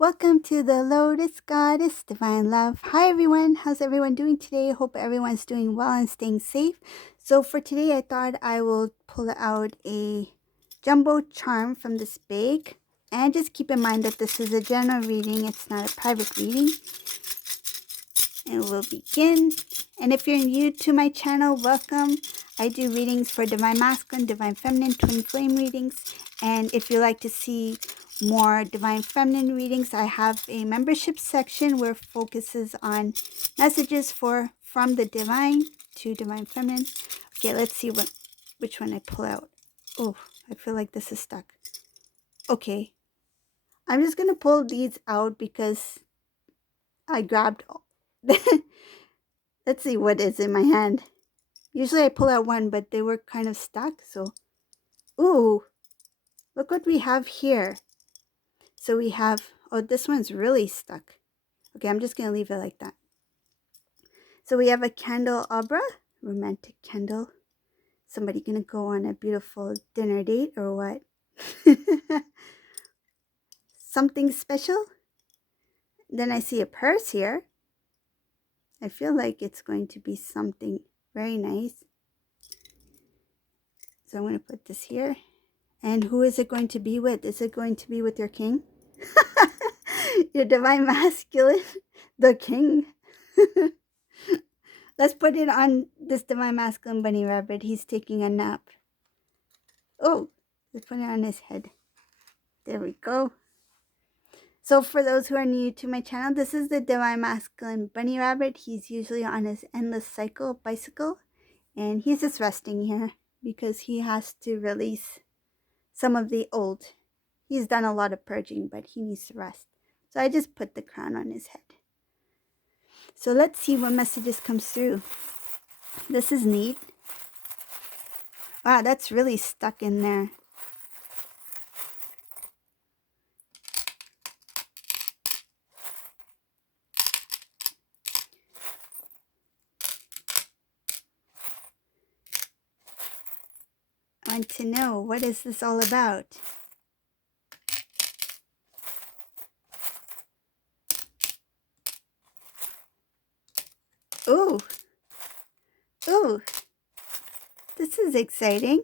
Welcome to the Lotus Goddess Divine Love. Hi everyone, how's everyone doing today? Hope everyone's doing well and staying safe. So for today, I thought I will pull out a jumbo charm from this bag. And just keep in mind that this is a general reading, it's not a private reading. And we'll begin. And if you're new to my channel, welcome. I do readings for Divine Masculine, Divine Feminine, Twin Flame readings. And if you like to see more Divine Feminine readings, I have a membership section where it focuses on messages from the Divine to Divine Feminine. Okay, let's see which one I pull out. Oh, I feel like this is stuck. Okay, I'm just going to pull these out because I grabbed let's see what is in my hand. Usually I pull out one, but they were kind of stuck. So, ooh, look what we have here. So we have, oh, this one's really stuck. Okay, I'm just going to leave it like that. So we have a candelabra, romantic candle. Somebody going to go on a beautiful dinner date or what? Something special. Then I see a purse here. I feel like it's going to be something very nice. So I'm going to put this here. And who is it going to be with? Is it going to be with your king? Your Divine Masculine? The king? Let's put it on this Divine Masculine bunny rabbit. He's taking a nap. Oh, let's put it on his head. There we go. So for those who are new to my channel, this is the Divine Masculine bunny rabbit. He's usually on his endless cycle bicycle. And he's just resting here because he has to release some of the old. He's done a lot of purging, but he needs to rest. So I just put the crown on his head. So let's see what messages comes through. This is neat. Wow, that's really stuck in there. I want to know, what is this all about? Ooh. Ooh. This is exciting.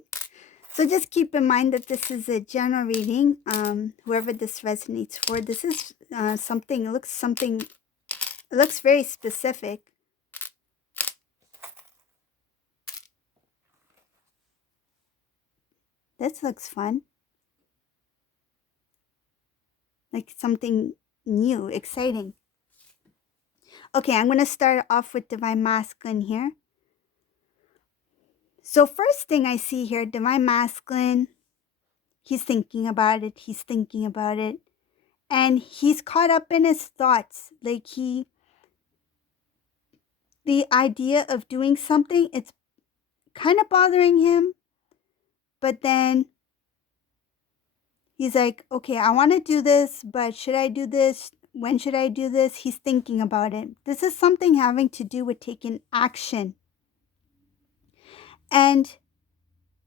So just keep in mind that this is a general reading. Whoever this resonates for, this is something, it looks very specific. This looks fun. Like something new, exciting. Okay, I'm going to start off with Divine Masculine here. So first thing I see here, Divine Masculine, he's thinking about it. He's thinking about it. And he's caught up in his thoughts. Like the idea of doing something, it's kind of bothering him. But then he's like, okay, I want to do this, but should I do this? When should I do this? He's thinking about it. This is something having to do with taking action. And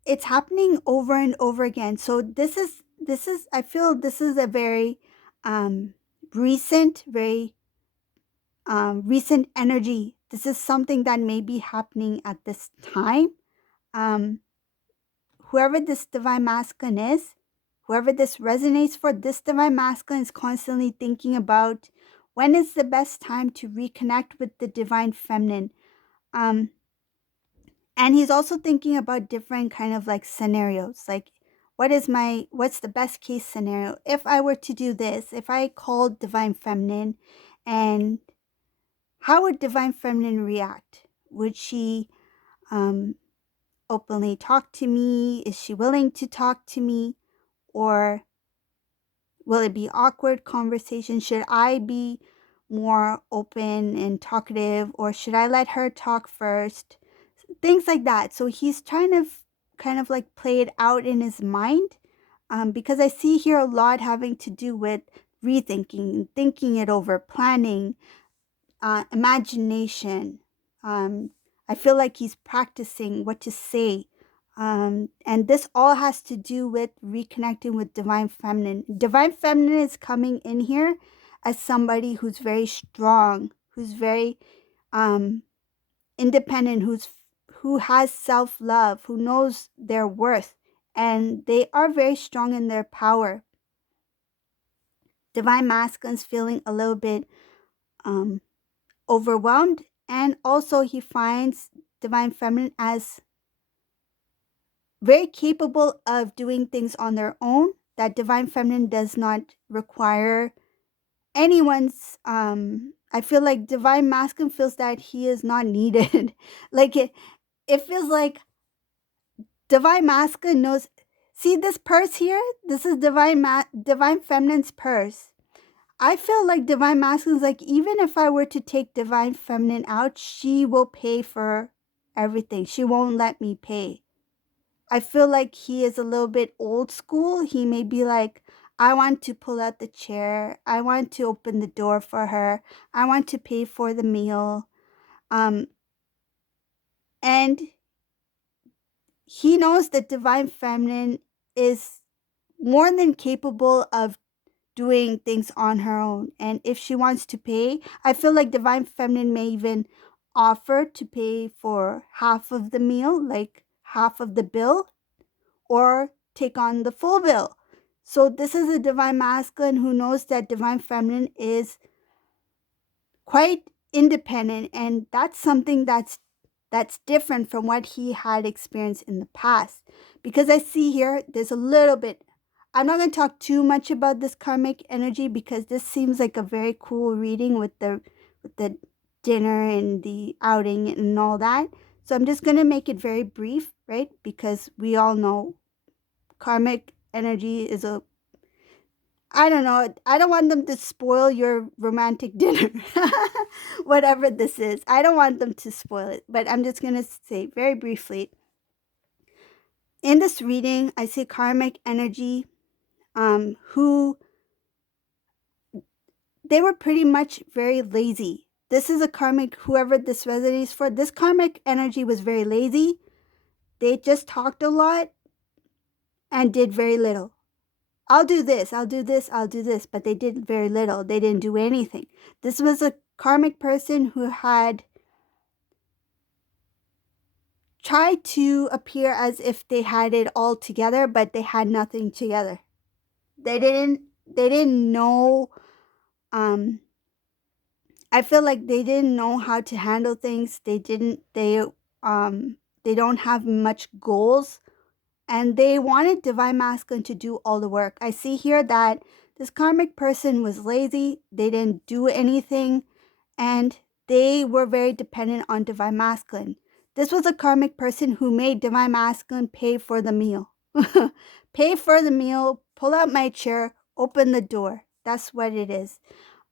it's happening over and over again. So this is I feel this is a very recent energy. This is something that may be happening at this time. Whoever this Divine Masculine is, whoever this resonates for, this Divine Masculine is constantly thinking about when is the best time to reconnect with the Divine Feminine. And he's also thinking about different kind of like scenarios, like what's the best case scenario if I were to do this, if I called Divine Feminine, and how would Divine Feminine react? Would she openly talk to me? Is she willing to talk to me? Or will it be awkward conversation? Should I be more open and talkative, or should I let her talk first? Things like that. So he's trying to kind of like play it out in his mind, because I see here a lot having to do with rethinking, thinking it over, planning, imagination. I feel like he's practicing what to say, And this all has to do with reconnecting with divine feminine. Divine feminine is coming in here as somebody who's very strong, who's very um, independent, who has self-love, who knows their worth, and they are very strong in their power. Divine masculine's feeling a little bit um, overwhelmed, and also he finds divine feminine as very capable of doing things on their own, that divine feminine does not require anyone's I feel like divine masculine feels that he is not needed. Like it feels like divine masculine knows, see this purse here, this is divine feminine's purse. I feel like divine masculine is like, even if I were to take divine feminine out, she will pay for everything. She won't let me pay. I feel like he is a little bit old school. He may be like, I want to pull out the chair. I want to open the door for her. I want to pay for the meal. Um, and he knows that divine feminine is more than capable of doing things on her own. And if she wants to pay, I feel like divine feminine may even offer to pay for half of the meal, like half of the bill, or take on the full bill. So this is a divine masculine who knows that divine feminine is quite independent, and that's something that's different from what he had experienced in the past. Because I see here there's a little bit, I'm not going to talk too much about this karmic energy because this seems like a very cool reading with the dinner and the outing and all that. So I'm just going to make it very brief, right? Because we all know karmic energy is a, I don't know, I don't want them to spoil your romantic dinner. Whatever this is, I don't want them to spoil it, but I'm just going to say very briefly, in this reading I see karmic energy who, they were pretty much very lazy. This is a karmic, whoever this resonates for, this karmic energy was very lazy. They just talked a lot and did very little. I'll do this, I'll do this, I'll do this, but they did very little. They didn't do anything. This was a karmic person who had tried to appear as if they had it all together, but they had nothing together. They didn't know, I feel like they didn't know how to handle things. They don't have much goals, and they wanted divine masculine to do all the work. I see here that this karmic person was lazy. They didn't do anything, and they were very dependent on divine masculine. This was a karmic person who made divine masculine pay for the meal. Pay for the meal, pull out my chair, open the door. That's what it is.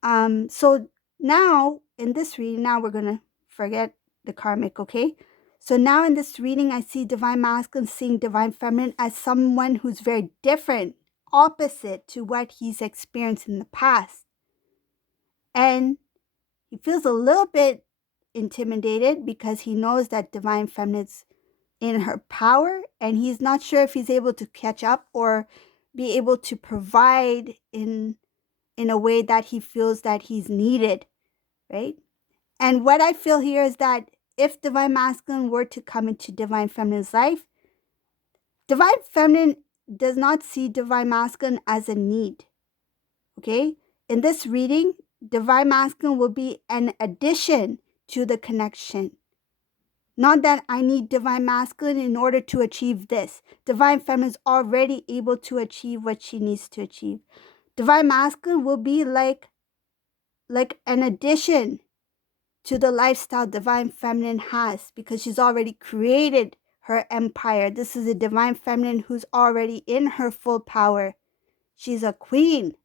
So now in this reading, now we're going to forget the karmic, okay? So now in this reading, I see divine masculine seeing divine feminine as someone who's very different, opposite to what he's experienced in the past. And he feels a little bit intimidated because he knows that divine feminine's in her power, and he's not sure if he's able to catch up or be able to provide in a way that he feels that he's needed, right? And what I feel here is that if divine masculine were to come into divine feminine's life, divine feminine does not see divine masculine as a need, okay? In this reading, divine masculine will be an addition to the connection. Not that I need divine masculine in order to achieve this. Divine feminine is already able to achieve what she needs to achieve. Divine masculine will be like an addition to the lifestyle divine feminine has, because she's already created her empire. This is a divine feminine who's already in her full power. She's a queen.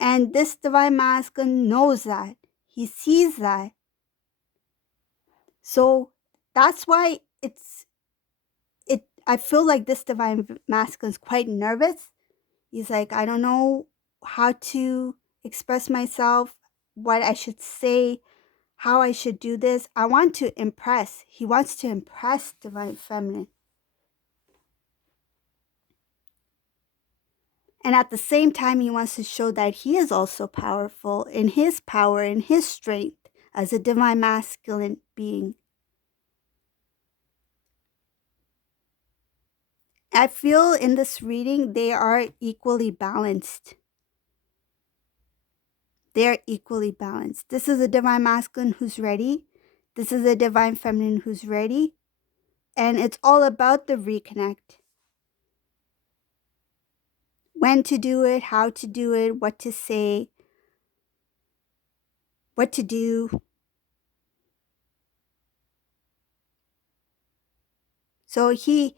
And this divine masculine knows that. He sees that. So that's why I feel like this divine masculine is quite nervous. He's like, I don't know how to express myself, what I should say, how I should do this. I want to impress. He wants to impress Divine Feminine. And at the same time, he wants to show that he is also powerful in his power, in his strength as a Divine Masculine being. I feel in this reading, they are equally balanced. They're equally balanced. This is a Divine Masculine who's ready. This is a Divine Feminine who's ready. And it's all about the reconnect. When to do it, how to do it, what to say, what to do. So he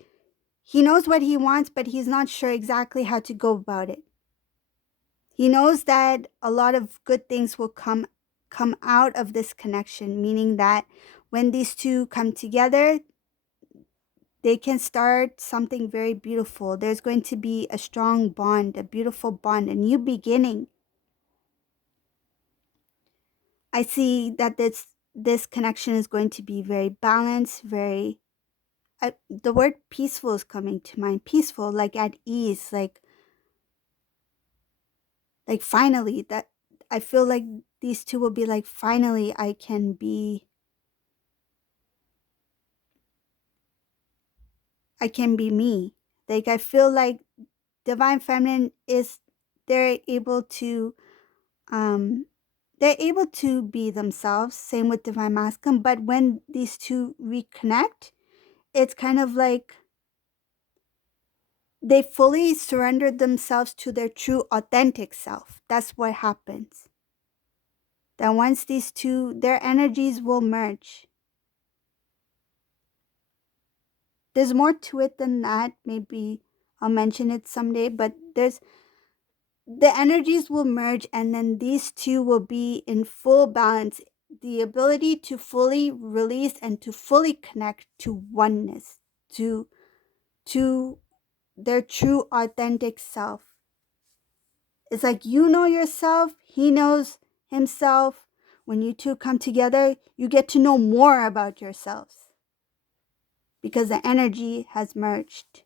knows what he wants, but he's not sure exactly how to go about it. He knows that a lot of good things will come out of this connection, meaning that when these two come together, they can start something very beautiful. There's going to be a strong bond, a beautiful bond, a new beginning. I see that this connection is going to be very balanced, very the word peaceful is coming to mind. Peaceful, like at ease, like finally, that I feel like these two will be like, finally I can be me. Like I feel like Divine Feminine is they're able to be themselves. Same with Divine Masculine. But when these two reconnect, it's kind of like they fully surrendered themselves to their true authentic self. That's what happens. That once these two, their energies will merge. There's more to it than that. Maybe I'll mention it someday, but the energies will merge, and then these two will be in full balance. The ability to fully release and to fully connect to oneness, to their true authentic self. It's like you know yourself, he knows himself. When you two come together, you get to know more about yourselves because the energy has merged.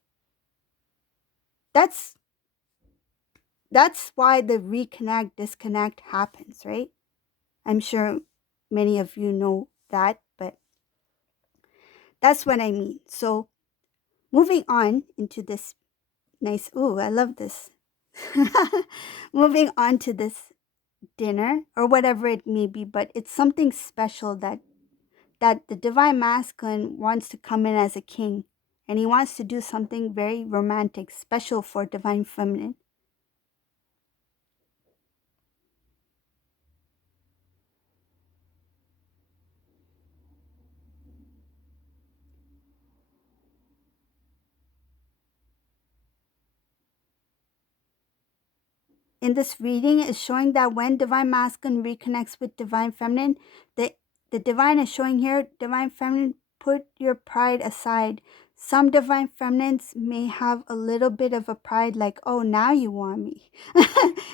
That's why the reconnect disconnect happens, right? I'm sure many of you know that, but that's what I mean. So moving on into this nice, ooh, I love this. Moving on to this dinner or whatever it may be, but it's something special that the Divine Masculine wants to come in as a king, and he wants to do something very romantic, special for Divine Feminine. In this reading is showing that when Divine Masculine reconnects with Divine Feminine, the Divine is showing here, Divine Feminine, put your pride aside. Some Divine Feminines may have a little bit of a pride, like, oh, now you want me.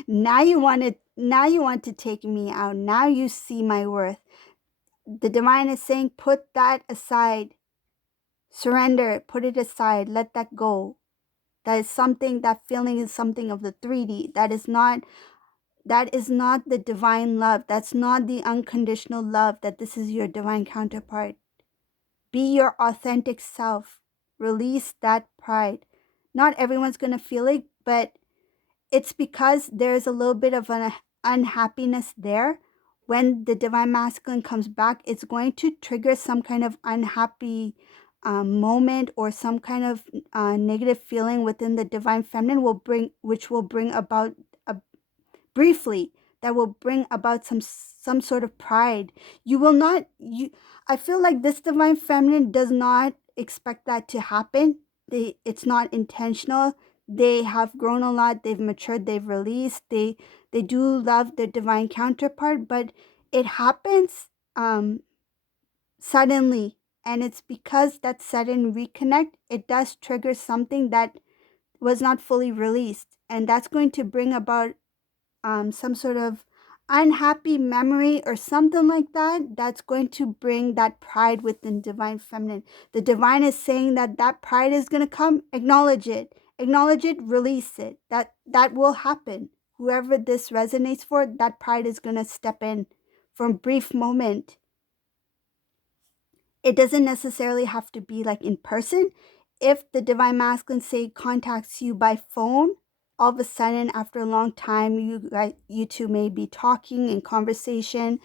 now you want to take me out. Now you see my worth. The Divine is saying, put that aside. Surrender, put it aside, let that go. That feeling is something of the 3D. That is not the divine love. That's not the unconditional love that this is your divine counterpart. Be your authentic self. Release that pride. Not everyone's going to feel it, but it's because there's a little bit of an unhappiness there. When the Divine Masculine comes back, it's going to trigger some kind of unhappy moment or some kind of negative feeling within the Divine Feminine, which will bring about briefly, that will bring about some sort of pride. I feel like this Divine Feminine does not expect that to happen. It's not intentional. They have grown a lot, they've matured, they've released, they do love their divine counterpart, but it happens suddenly, and it's because that sudden reconnect, it does trigger something that was not fully released, and that's going to bring about some sort of unhappy memory or something like that, that's going to bring that pride within divine feminine. The divine is saying that that pride is going to come. Acknowledge it. Acknowledge it, release it. That will happen. Whoever this resonates for, that pride is going to step in for a brief moment. It doesn't necessarily have to be like in person. If the divine masculine, say, contacts you by phone, all of a sudden after a long time you two may be talking in conversation,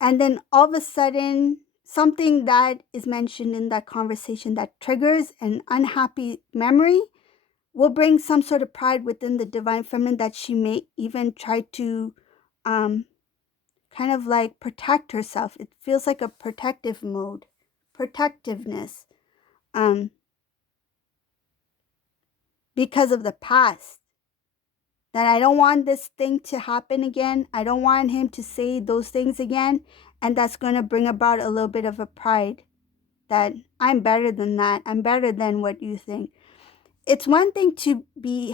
and then all of a sudden something that is mentioned in that conversation that triggers an unhappy memory will bring some sort of pride within the divine feminine, that she may even try to um, kind of like protect herself. It feels like a protective mode, protectiveness, um, because of the past. That I don't want this thing to happen again. I don't want him to say those things again. And that's going to bring about a little bit of a pride that I'm better than that. I'm better than what you think. It's one thing to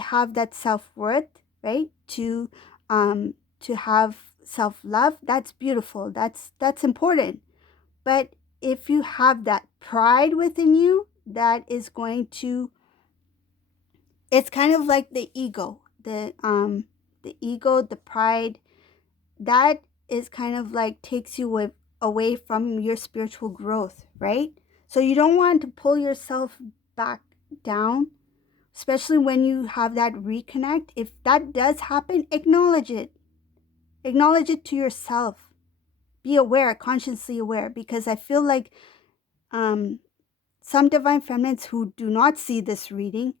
have that self-worth, right? To have self-love. That's beautiful. That's important. But if you have that pride within you, that is going to, it's kind of like the ego, the ego, the pride, that is kind of like takes you away from your spiritual growth, right? So you don't want to pull yourself back down, especially when you have that reconnect. If that does happen, acknowledge it. Acknowledge it to yourself. Be aware, consciously aware, because I feel like some divine feminines who do not see this reading,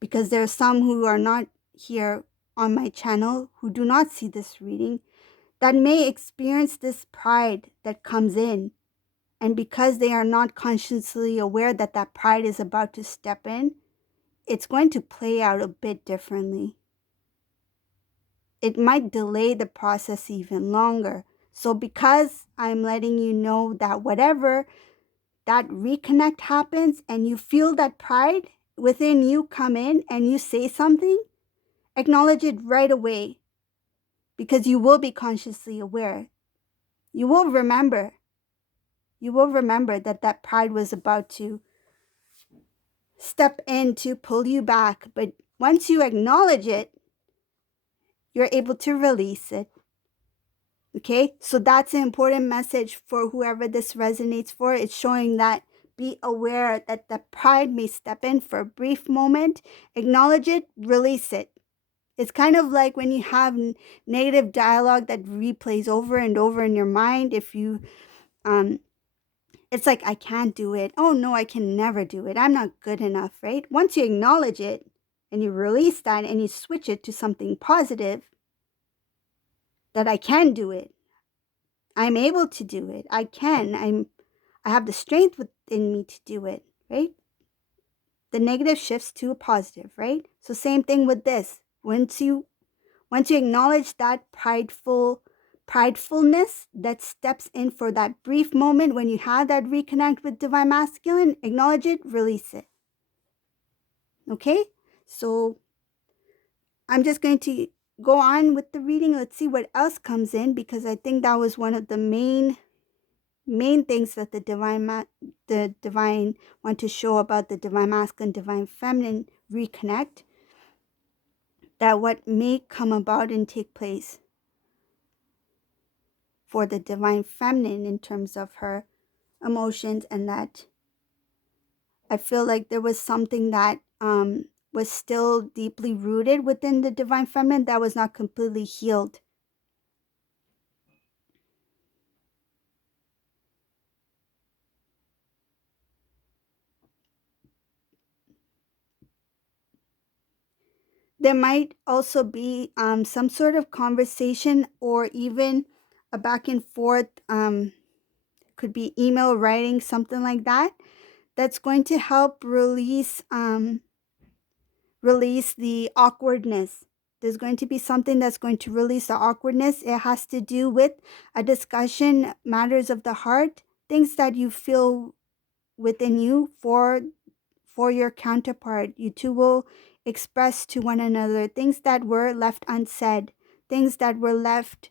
because there are some who are not here on my channel who do not see this reading, that may experience this pride that comes in. And because they are not consciously aware that that pride is about to step in, it's going to play out a bit differently. It might delay the process even longer. So because I'm letting you know that whatever that reconnect happens and you feel that pride within you come in and you say something, acknowledge it right away, because you will be consciously aware. You will remember. You will remember that that pride was about to step in to pull you back. But once you acknowledge it, you're able to release it. Okay? So that's an important message for whoever this resonates for. It's showing that be aware that the pride may step in for a brief moment. Acknowledge it, release it. It's kind of like when you have negative dialogue that replays over and over in your mind. If you, it's like, I can't do it. Oh no, I can never do it. I'm not good enough, right? Once you acknowledge it and you release that and you switch it to something positive, that I can do it. I'm able to do it. I have the strength within me to do it, right? The negative shifts to a positive, right? So same thing with this. Once you acknowledge that pridefulness that steps in for that brief moment when you have that reconnect with divine masculine, acknowledge it, release it. Okay? So I'm just going to go on with the reading. Let's see what else comes in, because I think that was one of the main things that the divine want to show about the divine masculine, divine feminine reconnect, that what may come about and take place for the divine feminine in terms of her emotions, and that I feel like there was something that was still deeply rooted within the divine feminine that was not completely healed. There might also be some sort of conversation or even a back and forth, could be email, writing, something like that, that's going to help release the awkwardness. There's going to be something that's going to release the awkwardness. It has to do with a discussion, matters of the heart, things that you feel within you for your counterpart. You two will express to one another things that were left unsaid, things that were left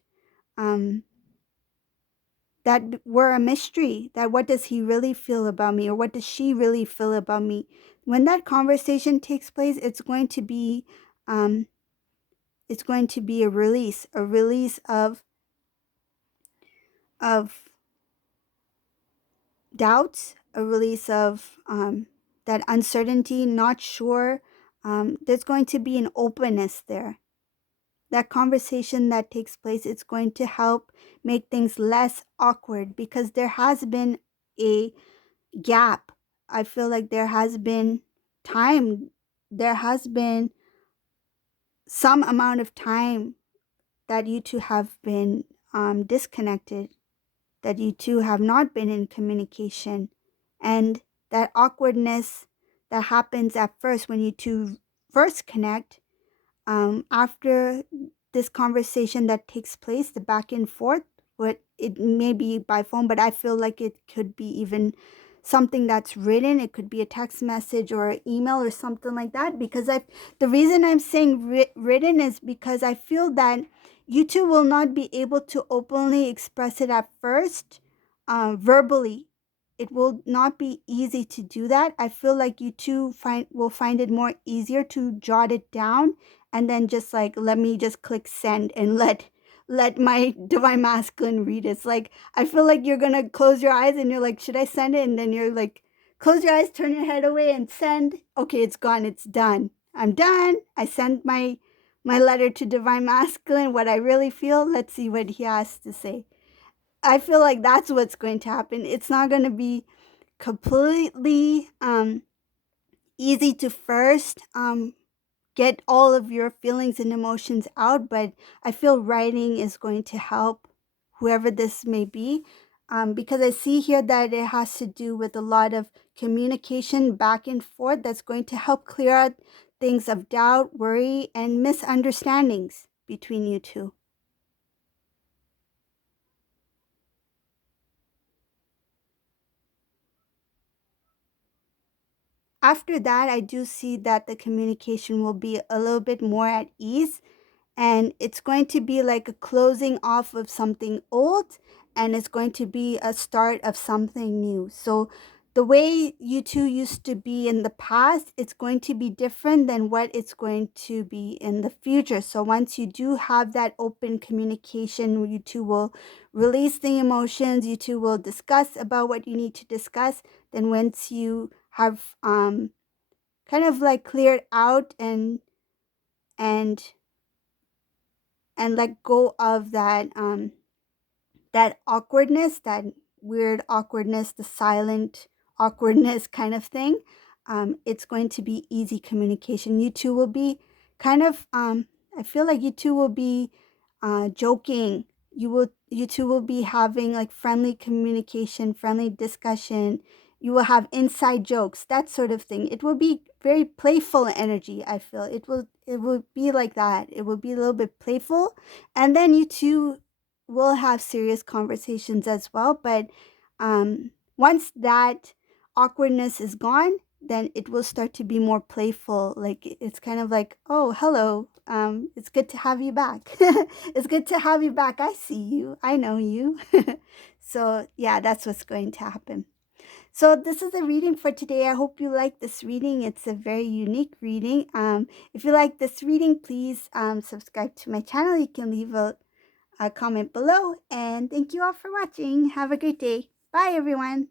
that were a mystery, that what does he really feel about me, or what does she really feel about me. When that conversation takes place, um, it's going to be a release of doubts, a release of that uncertainty, not sure. There's going to be an openness there. That conversation that takes place, it's going to help make things less awkward, because there has been a gap. I feel like there has been time, there has been some amount of time that you two have been disconnected, that you two have not been in communication. And that awkwardness that happens at first when you two first connect, after this conversation that takes place, the back and forth, what it may be by phone, but I feel like it could be even something that's written. It could be a text message or an email or something like that. Because the reason I'm saying written is because I feel that you two will not be able to openly express it at first, verbally. It will not be easy to do that. I feel like you two will find it more easier to jot it down, and then just like, let me just click send and let my divine masculine read it. It's like, I feel like you're gonna close your eyes and you're like, should I send it? And then you're like, close your eyes, turn your head away and send. Okay, it's gone, it's done. I'm done. I sent my letter to divine masculine, what I really feel. Let's see what he has to say. I feel like that's what's going to happen. It's not going to be completely easy to first get all of your feelings and emotions out, but I feel writing is going to help whoever this may be, because I see here that it has to do with a lot of communication back and forth that's going to help clear out things of doubt, worry, and misunderstandings between you two. After that, I do see that the communication will be a little bit more at ease, and it's going to be like a closing off of something old, and it's going to be a start of something new. So the way you two used to be in the past, it's going to be different than what it's going to be in the future. So once you do have that open communication, you two will release the emotions, you two will discuss about what you need to discuss. Then once you have kind of like cleared out and and let go of that awkwardness, that weird awkwardness, the silent awkwardness kind of thing, it's going to be easy communication. You two will be kind of, I feel like you two will be joking. You two will be having like friendly communication, friendly discussion. You will have inside jokes, that sort of thing. It will be very playful energy. I feel it will be like that. It will be a little bit playful, and then you two will have serious conversations as well. But once that awkwardness is gone, then it will start to be more playful. Like it's kind of like, oh, hello, it's good to have you back. It's good to have you back. I see you. I know you. So yeah, that's what's going to happen. So this is the reading for today. I hope you like this reading. It's a very unique reading. If you like this reading, please subscribe to my channel. You can leave a comment below. And thank you all for watching. Have a great day. Bye, everyone.